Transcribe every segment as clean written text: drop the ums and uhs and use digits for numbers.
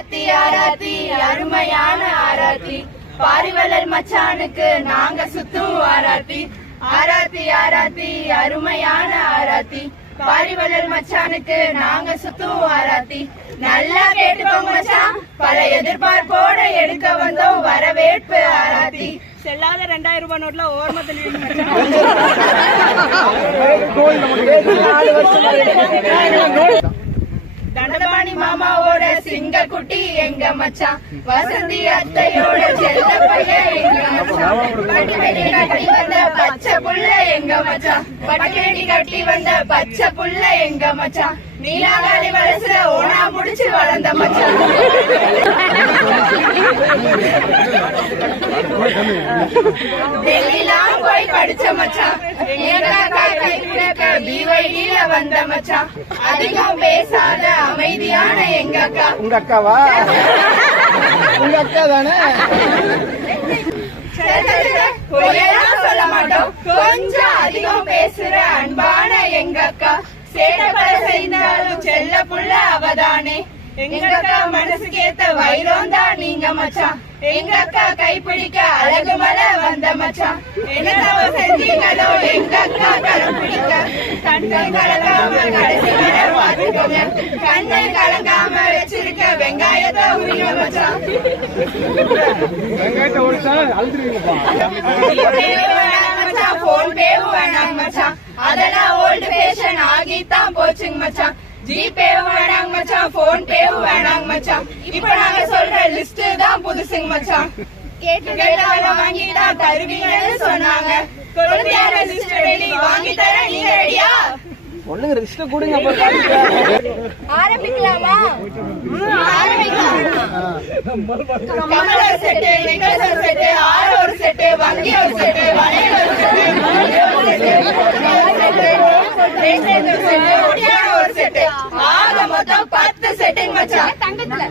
ஆராத்தி ஆராத்தி அருமையான ஆராத்தி பாரிவளர் மச்சானுக்கு நாங்க சுத்தும் ஆராத்தி ஆராத்தி ஆராத்தி அருமையான ஆராத்தி பாரிவளர் மச்சானுக்கு நாங்க சுத்தும் ஆராத்தி நல்லா கேட்டுக்கோங்க மச்சான் பல எதிர்பார்ப்போட எடுக்க வந்தோம் வரவேற்பு ஆராத்தி செல்லாத 2000 ரூபாய் நோட்ல ஓர்மத்தில் தண்டபாணி மாமாவோட சிங்க குட்டி எங்க மச்சான் வசந்தி அத்தையோட செல்ல பையன் எங்க மச்சான் பட்டுவேட்டி கட்டி வந்த பச்சை புள்ள எங்க மச்சான் பட்டுவேட்டி கட்டி வந்த பச்சை புள்ள எங்க மச்சான் நீலாகாலி வயசுல ஓனா முடிச்சு வளர்ந்த மச்சான் டெல்லிலாம் போய் படிச்ச மச்சான் பிவைடில வந்த மச்சான் அதிகம் பேசாத அமைதியான எங்க அக்கா உங்க அக்காவா உங்க அக்கா தானே சொல்ல மாட்டோம் கொஞ்சம் அதிகம் பேசுற அன்பான எங்க அக்கா சேட்டப்பட செய்தாலும் செல்ல புள்ள அவதானே எங்க அக்கா மனசுக்கு ஏத்த வைரம் தான் நீங்க மச்சான் எங்க அக்கா கைப்பிடிக்க அழகு மலை வந்த மச்சான் என்ன செஞ்சீங்களோ எங்க அக்கா கரம் பிடிக்க கண்ணை கலங்காம கடைசி வரை பார்த்துக்கோங்க கண்ணை கலங்காம வச்சிருக்க வெங்காயத்தை உரிங்க மச்சான் போன் பேவும் வேணாங்க மச்சான் அதெல்லாம் ஓல்டு ஃபேஷன் ஆகித்தான் போச்சுங்க மச்சான் ஜிபேவும் வேணாங்க மச்சான் போன் பேவும் வேணாங்க மச்சான் இப்ப நாங்க சொல்ற லிஸ்ட் தான் புதுசுங்க மச்சான் கேட்டவங்க வாங்கிதான் தருவீங்கன்னு சொன்னாங்க குழந்தையான லிஸ்ட் ரெடி வாங்கி தர நீங்க ரெடியா ஒண்ணுங்க லிஸ்ட் கொடுங்க ஆரம்பிக்கலாமா கமல் ஒரு செட்டு வெங்கட் ஒரு செட்டு ஆறு ஒரு செட்டு வங்கி ஒரு செட்டு வளையல் ஒரு செட்டு ஒரு செட்டு ஆக மொத்தம் 10 செட்டுங்க மச்சான் தங்கத்துல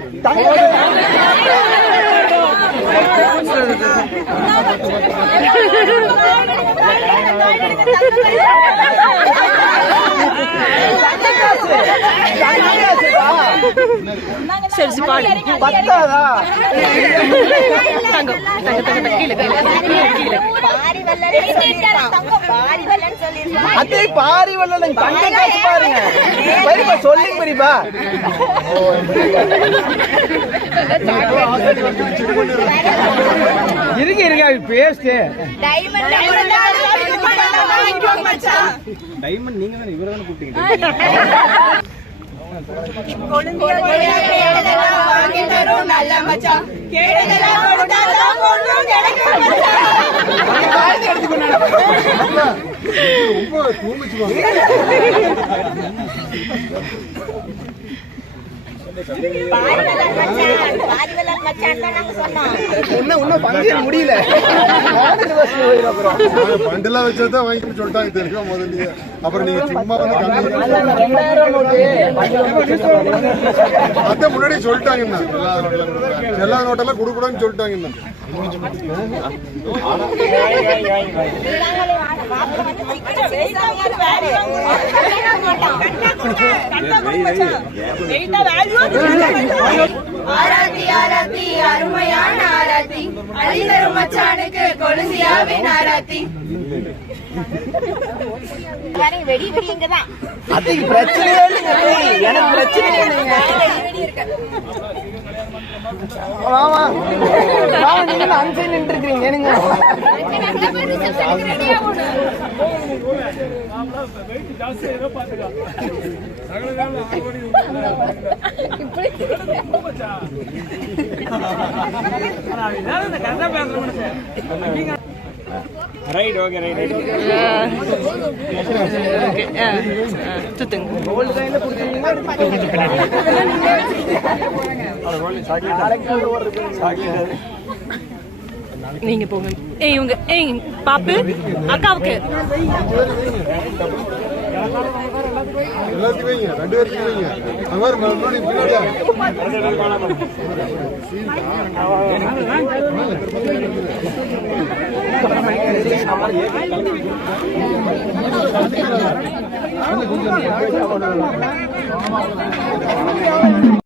சரி பாடு பத்தாதா தங்கம் கீழே அதே பாரி வல்லன் தங்க காசு பாருங்க பெரியப்பா சொல்லி பெரியப்பா இருங்க இருங்க பேஸ்ட் டைமண்ட் நீங்க தானே இவரை தானே கூப்பிட்டீங்க நல்ல மச்சான் முடியல பண்டெல்லாம் வச்சதான் வாங்கி சொல்லிட்டாங்க தெரியும் முதல்ல அப்புறம் நீங்க சும்மா அதான் முன்னாடி சொல்லிட்டாங்கண்ணா எல்லா நோட்டெல்லாம் கொடுக்கூடாதுன்னு சொல்லிட்டாங்கண்ணா ஆராத்தி ஆராத்தி அருமையான ஆராத்தி அழிதரும் மச்சானுக்கு கொழுந்தியாவின் ஆராத்தி வெடி வெடிங்கதான் அதுக்கு பிரச்சனையே இல்லைங்க எனக்கு பிரச்சனையே இல்லைங்க வாமா வாமா நீங்க அங்கே நின்று இருக்கீங்க ஏனுங்க ரைட் ஓகே ரைட் சுத்துங்க கோல்ட் கையில குடுத்தீங்கன்னா நீங்க போங்க ஏய் இவங்க ஏய் பாப்பு அக்காவுக்கு எல்லாத்தையும் வைங்க 2 பேருக்கு வைங்க அந்த மாதிரி முன்னாடி பின்னாடியா